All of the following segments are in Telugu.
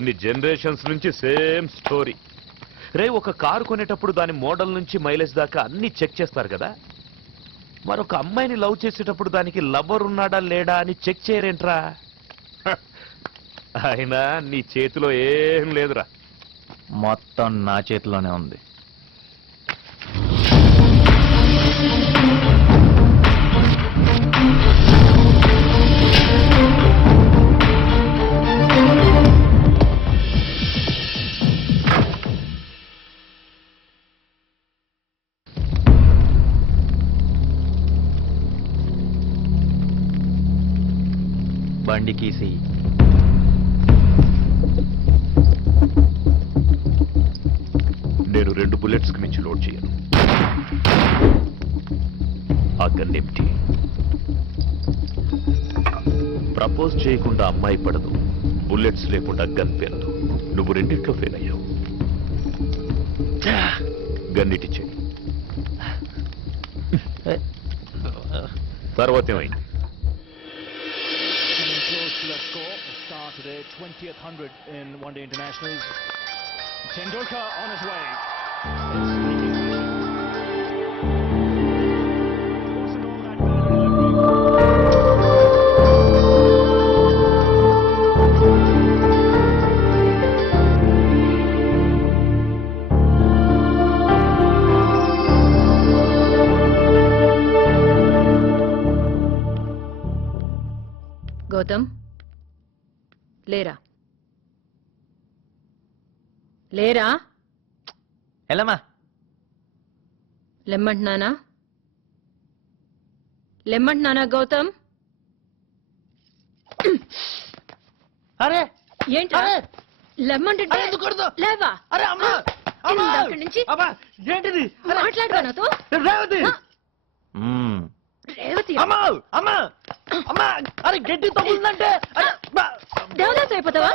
కొన్ని జనరేషన్స్ నుంచి సేమ్ స్టోరీ. రే, ఒక కారు కొనేటప్పుడు దాని మోడల్ నుంచి మైలేజ్ దాకా అన్ని చెక్ చేస్తారు కదా. మరొక అమ్మాయిని లవ్ చేసేటప్పుడు దానికి లవర్ ఉన్నాడా లేడా అని చెక్ చేయరేంట్రా? అయినా నీ చేతిలో ఏం లేదురా. మొత్తం నా చేతిలోనే ఉంది. బండి కీసి. నేను 2 బుల్లెట్స్ కి మించి లోడ్ చేయను. ఆ గన్ ఎంప్టీ. ప్రపోజ్ చేయకుండా అమ్మాయి పడదు, బుల్లెట్స్ లేకుండా గన్ పేరదు. నువ్వు రెండింట్లో ఫెయిల్ అయ్యావు. గన్నిటిచ్చే తర్వాత ఏమైంది? Today, 20th 100 in one-day internationals. Tendulkar on his way. Gautam, లేరా లేరా? ఎల్లమ్మా. లెమ్మంటున్నానా లెమ్మంటున్నానా గౌతమ్? అరే ఏంటి లెమ్మంటే లేవా? నుంచి ఏంటిది? మాట్లాడతా నాతో. రేవతి. రేవతి అమ్మా అరే గడ్డి తగులుందంటే దేవదాస్ అయిపోతావా?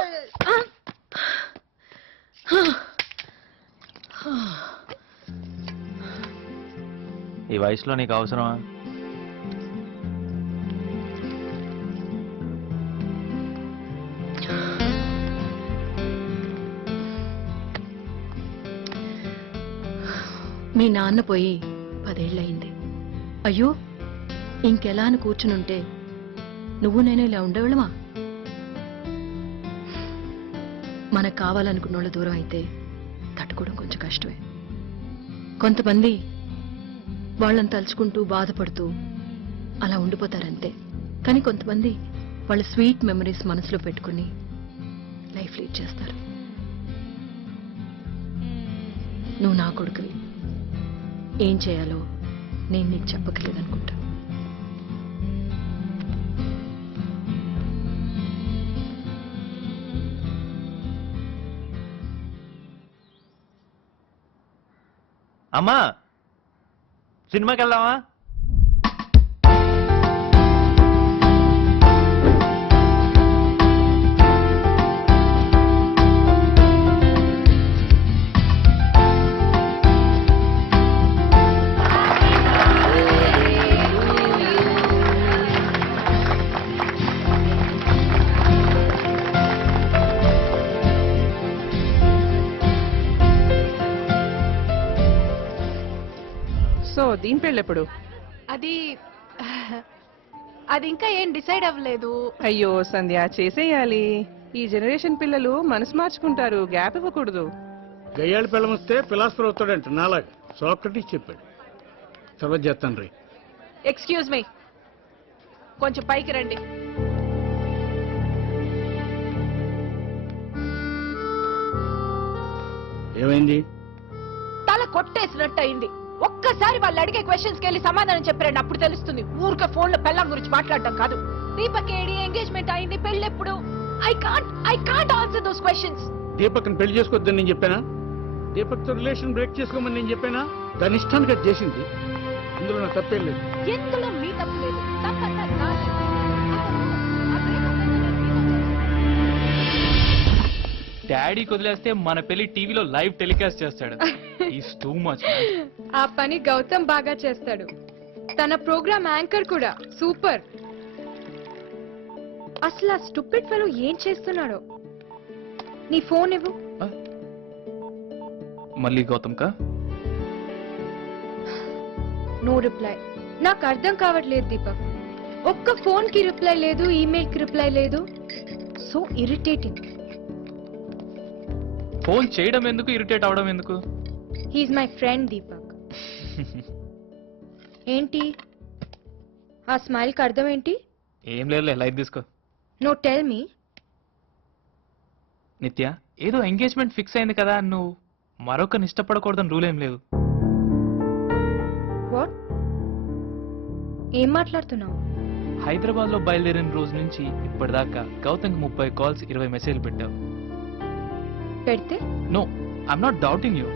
ఈ వయసులో నీకు అవసరమా? మీ నాన్న పోయి 10 ఏళ్ళయింది. అయ్యో, ఇంకెలా అని కూర్చునుంటే నువ్వు నేను ఇలా ఉండేవాళ్ళమా? మనకు కావాలనుకున్న వాళ్ళు దూరం అయితే తట్టుకోవడం కొంచెం కష్టమే. కొంతమంది వాళ్ళని తలుచుకుంటూ బాధపడుతూ అలా ఉండిపోతారంతే. కానీ కొంతమంది వాళ్ళ స్వీట్ మెమరీస్ మనసులో పెట్టుకుని లైఫ్ లీడ్ చేస్తారు. నువ్వు నా కొడుకువి. ఏం చేయాలో నేను నీకు చెప్పకలేదనుకుంటా. అమ్మా, సినిమాకి వెళ్దామా? సో దీని పెళ్ళెప్పుడు? అది ఇంకా ఏం డిసైడ్ అవ్వలేదు. అయ్యో సంధ్య, చేసేయాలి. ఈ జనరేషన్ పిల్లలు మనసు మార్చుకుంటారు, గ్యాప్ ఇవ్వకూడదు. గయ్యాళి పిల్లం వస్తే ఫిలాసఫర్ అవుతాడంట, నాలాగా సాక్రటీస్ చెప్పాడు. తర్వాత చేస్తాను రీ. ఎక్స్క్యూజ్ మీ, కొంచెం పైకి రండి. ఏమైంది? తల కొట్టేసినట్టు అయింది. ఒక్కసారి వాళ్ళు అడిగే క్వశ్చన్స్ కి వెళ్ళి సమాధానం చెప్పారండి, అప్పుడు తెలుస్తుంది. ఊరికే ఫోన్ లో పెళ్ళం గురించి మాట్లాడటం కాదు. దీపక్ ఏడి, ఎంగేజ్మెంట్ అయింది, పెళ్ళెప్పుడు? I can't answer those questions. Deepak పెళ్లి చేసుకోవద్దని నేను చెప్పానా? దీపక్ తో రిలేషన్ బ్రేక్ చేసుకోమని నేను చెప్పానా? దాని ఇష్టానికి అది చేసింది. ఇందులో నా తప్పేం లేదు. ఎందులో మీ తప్పు లేదు. తప్పంతా నాది. డాడీ వదిలేస్తే మన పెళ్లి టీవీలో లైవ్ టెలికాస్ట్ చేస్తాడు. Is too much. ఆ పని గౌతమ్ బాగా చేస్తాడు. తన ప్రోగ్రామ్ యాంకర్ కూడా సూపర్. అసలు ఆ స్టూపిడ్ ఫెలో ఏం చేస్తున్నాడో. నీ ఫోన్ ఇవ్వు. మళ్ళీ గౌతమ్ కా? No reply. నాకు అర్థం కావట్లేదు దీపక్. ఒక్క ఫోన్ కి రిప్లై లేదు, ఈమెయిల్ కి రిప్లై లేదు. So irritating. ఫోన్ చేయడం ఎందుకు, ఇరిటేట్ అవడం ఎందుకు? He's my friend Deepak. ఏంటి ఆ స్మైల్ కి అర్థం ఏంటి? ఏం లేదు, లైట్ తీసుకో. No tell me. నిత్య, ఏదో ఎంగేజ్మెంట్ ఫిక్స్ అయింది కదా, నువ్వు మరొకరిని ఇష్టపడకూడదని రూల్ ఏం లేదు. వాట్? ఏం మాట్లాడుతున్నావు? హైదరాబాద్ లో బయలుదేరిన రోజు నుంచి ఇప్పటిదాకా గౌతమ్ 30 కాల్స్ 20 మెసేజ్లు పెట్టావు. పెడితే no, I'm not doubting you.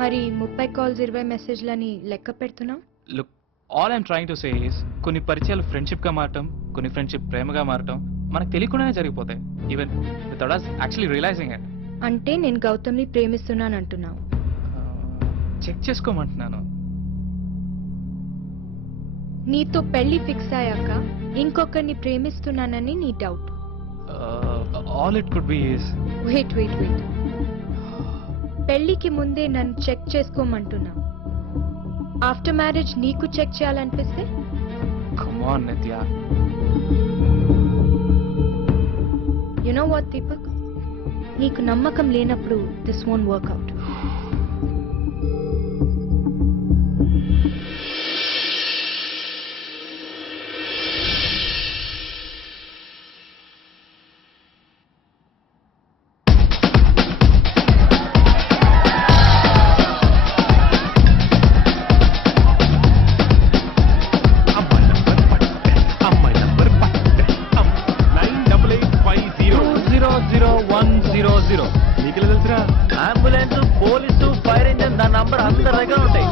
మరి 30 కాల్స్ 20 మెసేజ్లని లెక్క పెడుతున్నావు? Look, all I'm trying to say is, కొన్ని పరిచయాలు ఫ్రెండ్షిప్ గా మారటం, కొన్ని ఫ్రెండ్షిప్ ప్రేమగా మారటం మనకు తెలియకుండానే జరిగిపోతాయి. Even without us actually realising it. అంటే నేను గౌతమ్ని ప్రేమిస్తున్నాను అంటున్నావు? చెక్ చేసుకోమంటున్నాను. నీతో పెళ్లి ఫిక్స్ అయ్యాక ఇంకొకరిని ప్రేమిస్తున్నానని నీ doubt? All it could be is, wait wait wait. పెళ్లికి ముందే నన్ను చెక్ చేసుకోమంటున్నావు. ఆఫ్టర్ మ్యారేజ్ నీకు చెక్ చేయాలనిపిస్తే? Come on Nithya. You know what Deepak, నీకు నమ్మకం లేనప్పుడు this won't work out. Ambulance, police, fire engine, దాని నంబర్ అందరి దగ్గర ఉంటాయి.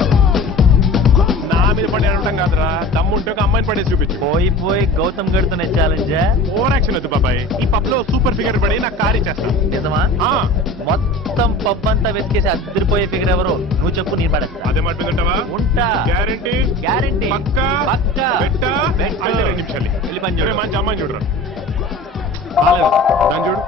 నా మీద పడి అనడం కాదురా, దమ్ముంటే ఒక అమ్మాయిని పడేసి చూపించు. పోయి పోయి గౌతమ్ గడుతున్న ఛాలెంజ్. ఓవర్ యాక్షన్ వద్దు బాబాయ్. ఈ పబ్ లో సూపర్ ఫిగర్ పడి నాకు కార్ ఇచ్చేస్తా. నిజమా? మొత్తం పబ్ అంతా వెతికేసి అద్దరిపోయే ఫిగర్ ఎవరు నువ్వు చెప్పు, నేను పడేస్తా. అదే మాట మీద ఉంటావా? ఉంటా. గ్యారంటీ? గ్యారంటీ. పక్కా? పక్కా. బెట్టా? బెట్టు. అయితే 2 నిమిషాలు వెళ్ళి పని చూడు. ఒరేయ్, మంచి అమ్మాయిని చూడరా. దాన్ని చూడు.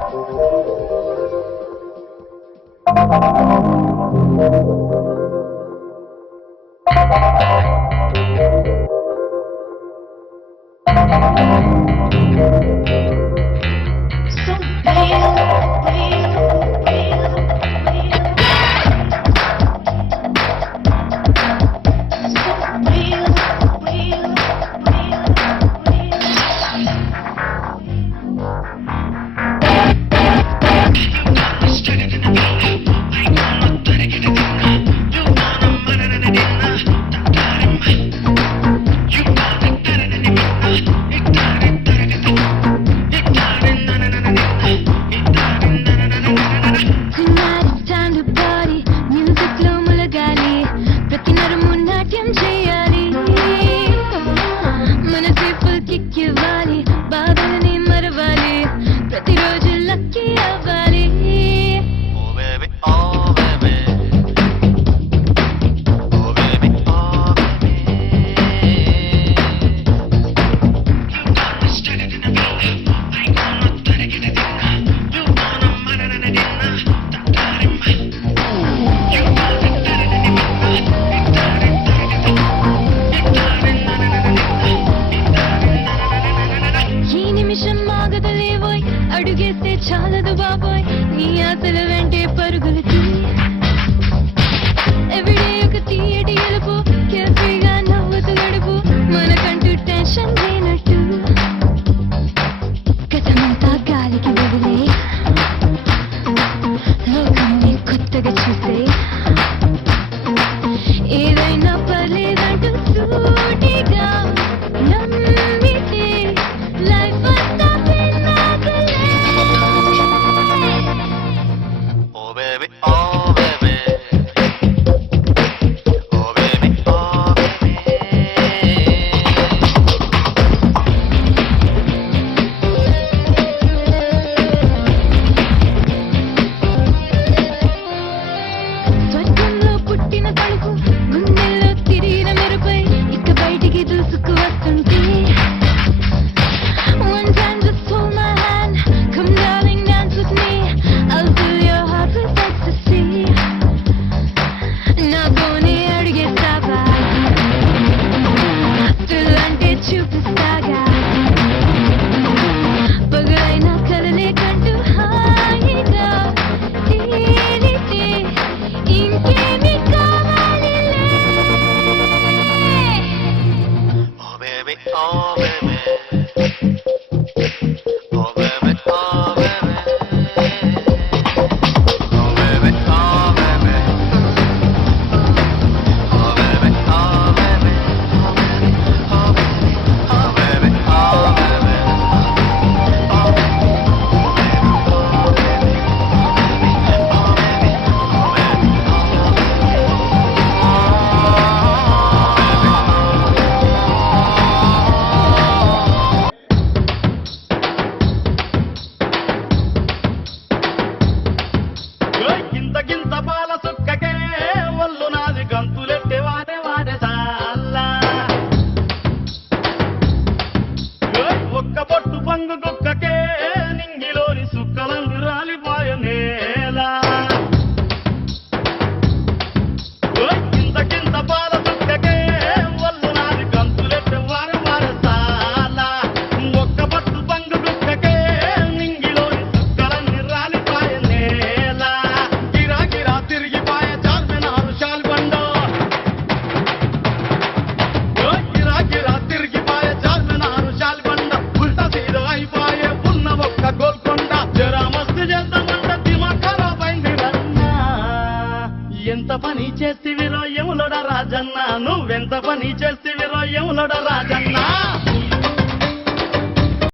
పని చేస్తివి రోయ్యములడ రాజ